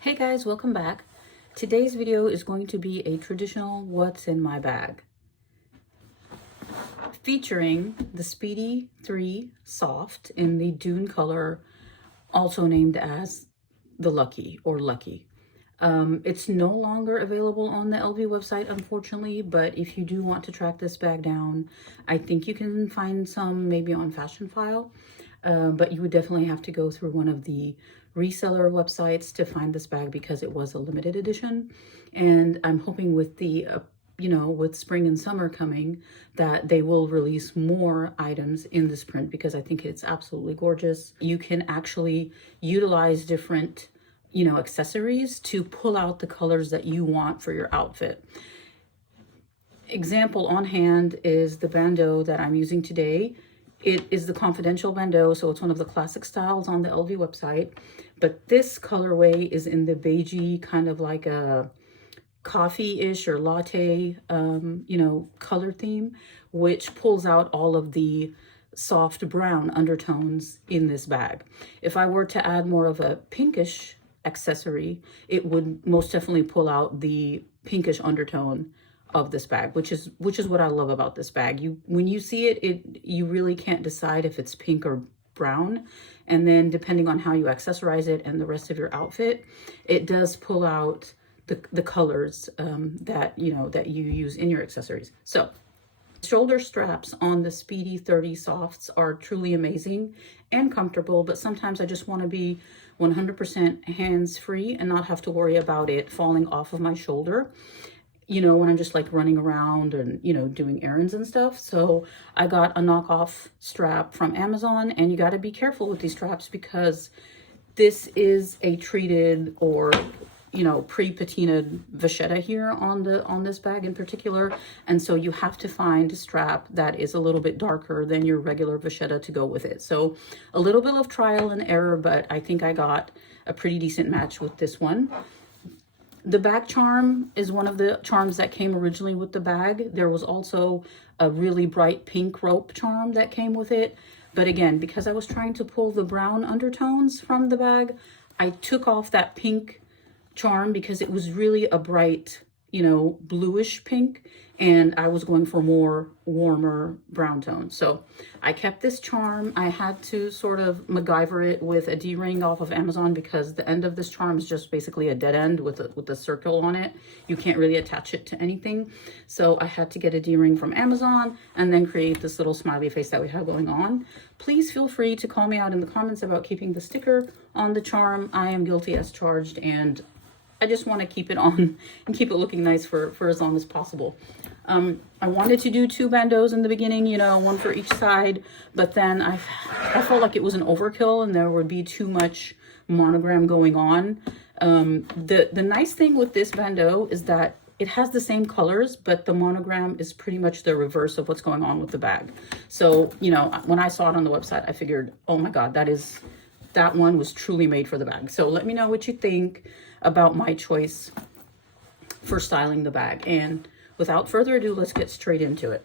Hey guys, welcome back. Today's video is going to be a traditional what's in my bag, featuring the Speedy 3 Soft in the Dune color, also named as the Lucky or Lucky. It's no longer available on the LV website, unfortunately, but if you do want to track this bag down, I think you can find some maybe on Fashion File, but you would definitely have to go through one of the reseller websites to find this bag because it was a limited edition. And I'm hoping with the with spring and summer coming, that they will release more items in this print because I think it's absolutely gorgeous. You can actually utilize different accessories to pull out the colors that you want for your outfit. Example on hand is the bandeau that I'm using today. It is the confidential bandeau, so it's one of the classic styles on the LV website. But this colorway is in the beigey, kind of like a coffee-ish or latte, color theme, which pulls out all of the soft brown undertones in this bag. If I were to add more of a pinkish accessory, it would most definitely pull out the pinkish undertone of this bag, which is what I love about this bag. When you see it, you really can't decide if it's pink or brown. And then depending on how you accessorize it and the rest of your outfit, it does pull out the colors that you use in your accessories. So shoulder straps on the Speedy 30 Softs are truly amazing and comfortable, but sometimes I just want to be 100% hands-free and not have to worry about it falling off of my shoulder, when I'm just like running around and, doing errands and stuff. So I got a knockoff strap from Amazon, and you got to be careful with these straps because this is a treated or pre-patinaed vachetta here on this bag in particular, and so you have to find a strap that is a little bit darker than your regular vachetta to go with it. So a little bit of trial and error, but I think I got a pretty decent match with this one. The back charm is one of the charms that came originally with the bag. There was also a really bright pink rope charm that came with it, but again, because I was trying to pull the brown undertones from the bag, I took off that pink charm because it was really a bright, bluish pink, and I was going for more warmer brown tones. So I kept this charm. I had to sort of MacGyver it with a D-ring off of Amazon because the end of this charm is just basically a dead end with a circle on it. You can't really attach it to anything. So I had to get a D-ring from Amazon and then create this little smiley face that we have going on. Please feel free to call me out in the comments about keeping the sticker on the charm. I am guilty as charged, and I just want to keep it on and keep it looking nice for as long as possible. I wanted to do 2 bandeaus in the beginning, one for each side, but then I felt like it was an overkill and there would be too much monogram going on. The nice thing with this bandeau is that it has the same colors, but the monogram is pretty much the reverse of what's going on with the bag. So, when I saw it on the website, I figured, oh my God, that one was truly made for the bag. So let me know what you think about my choice for styling the bag. And without further ado, let's get straight into it.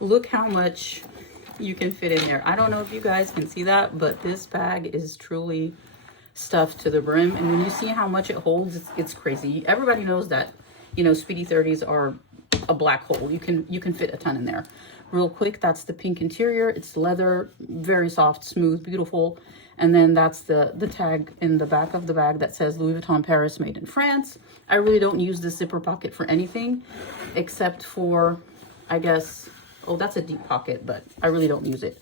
Look how much you can fit in there. I don't know if you guys can see that, but this bag is truly stuffed to the brim. And when you see how much it holds, it's crazy. Everybody knows that, Speedy 30s are a black hole. You can fit a ton in there. Real quick, that's the pink interior. It's leather, very soft, smooth, beautiful. And then that's the tag in the back of the bag that says Louis Vuitton Paris, made in France. I really don't use the zipper pocket for anything except for, I guess, oh, that's a deep pocket, but I really don't use it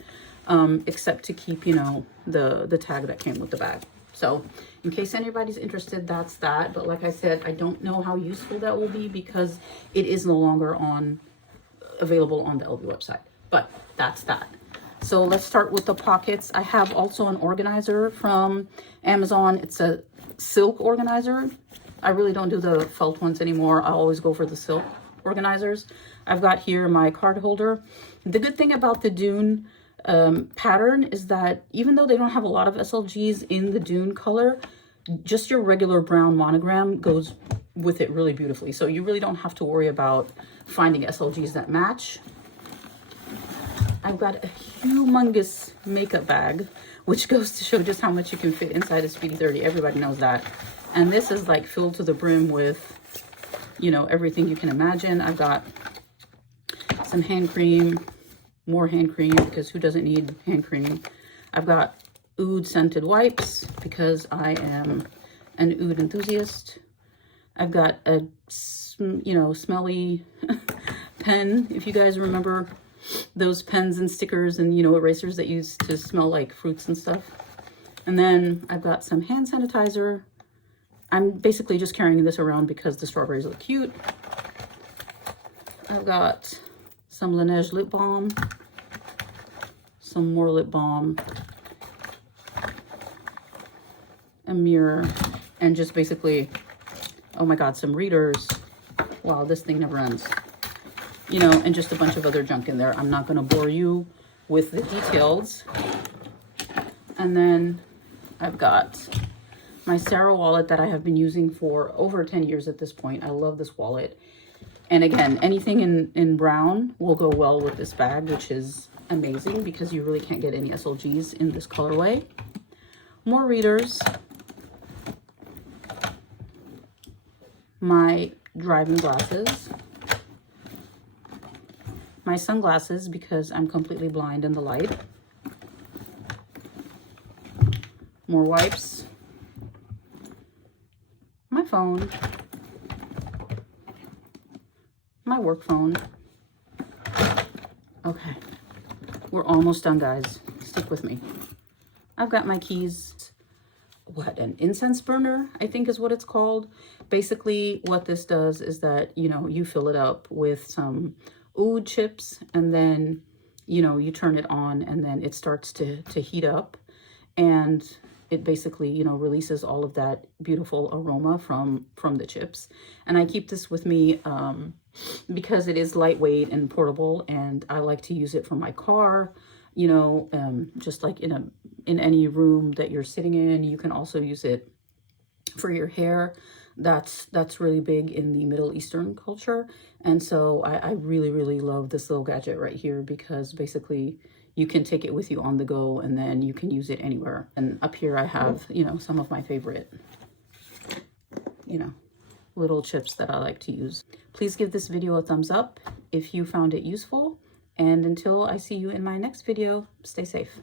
except to keep, the tag that came with the bag. So in case anybody's interested, that's that. But like I said, I don't know how useful that will be because it is no longer available on the LV website, but that's that. So let's start with the pockets. I have also an organizer from Amazon. It's a silk organizer. I really don't do the felt ones anymore. I always go for the silk organizers. I've got here my card holder. The good thing about the Dune pattern is that even though they don't have a lot of SLGs in the Dune color, just your regular brown monogram goes with it really beautifully. So you really don't have to worry about finding SLGs that match. I've got a humongous makeup bag which goes to show just how much you can fit inside a Speedy 30. Everybody knows that. And this is like filled to the brim with, you know, everything you can imagine. I've got some hand cream, more hand cream, because who doesn't need hand cream? I've got oud scented wipes because I am an oud enthusiast. I've got a, you know, smelly pen, if you guys remember those pens and stickers and, you know, erasers that used to smell like fruits and stuff. And then I've got some hand sanitizer. I'm basically just carrying this around because the strawberries look cute. I've got some Laneige lip balm, some more lip balm, a mirror, and just basically, oh my God, some readers. Wow, this thing never ends. You know, and just a bunch of other junk in there. I'm not gonna bore you with the details. And then I've got my Sarah wallet that I have been using for over 10 years at this point. I love this wallet. And again, anything in brown will go well with this bag, which is amazing because you really can't get any SLGs in this colorway. More readers. My driving glasses. My sunglasses because I'm completely blind in the light. More wipes. My phone. My work phone. Okay. We're almost done, guys. Stick with me. I've got my keys. What, an incense burner, I think is what it's called. Basically, what this does is that, you know, you fill it up with some oud chips, and then, you know, you turn it on, and then it starts to heat up, and it basically, you know, releases all of that beautiful aroma from the chips. And I keep this with me because it is lightweight and portable, and I like to use it for my car, you know, just like in any room that you're sitting in. You can also use it for your hair. That's really big in the Middle Eastern culture. And so I really love this little gadget right here because basically you can take it with you on the go and then you can use it anywhere. And up here I have, you know, some of my favorite, you know, little chips that I like to use. Please give this video a thumbs up if you found it useful. And until I see you in my next video, stay safe.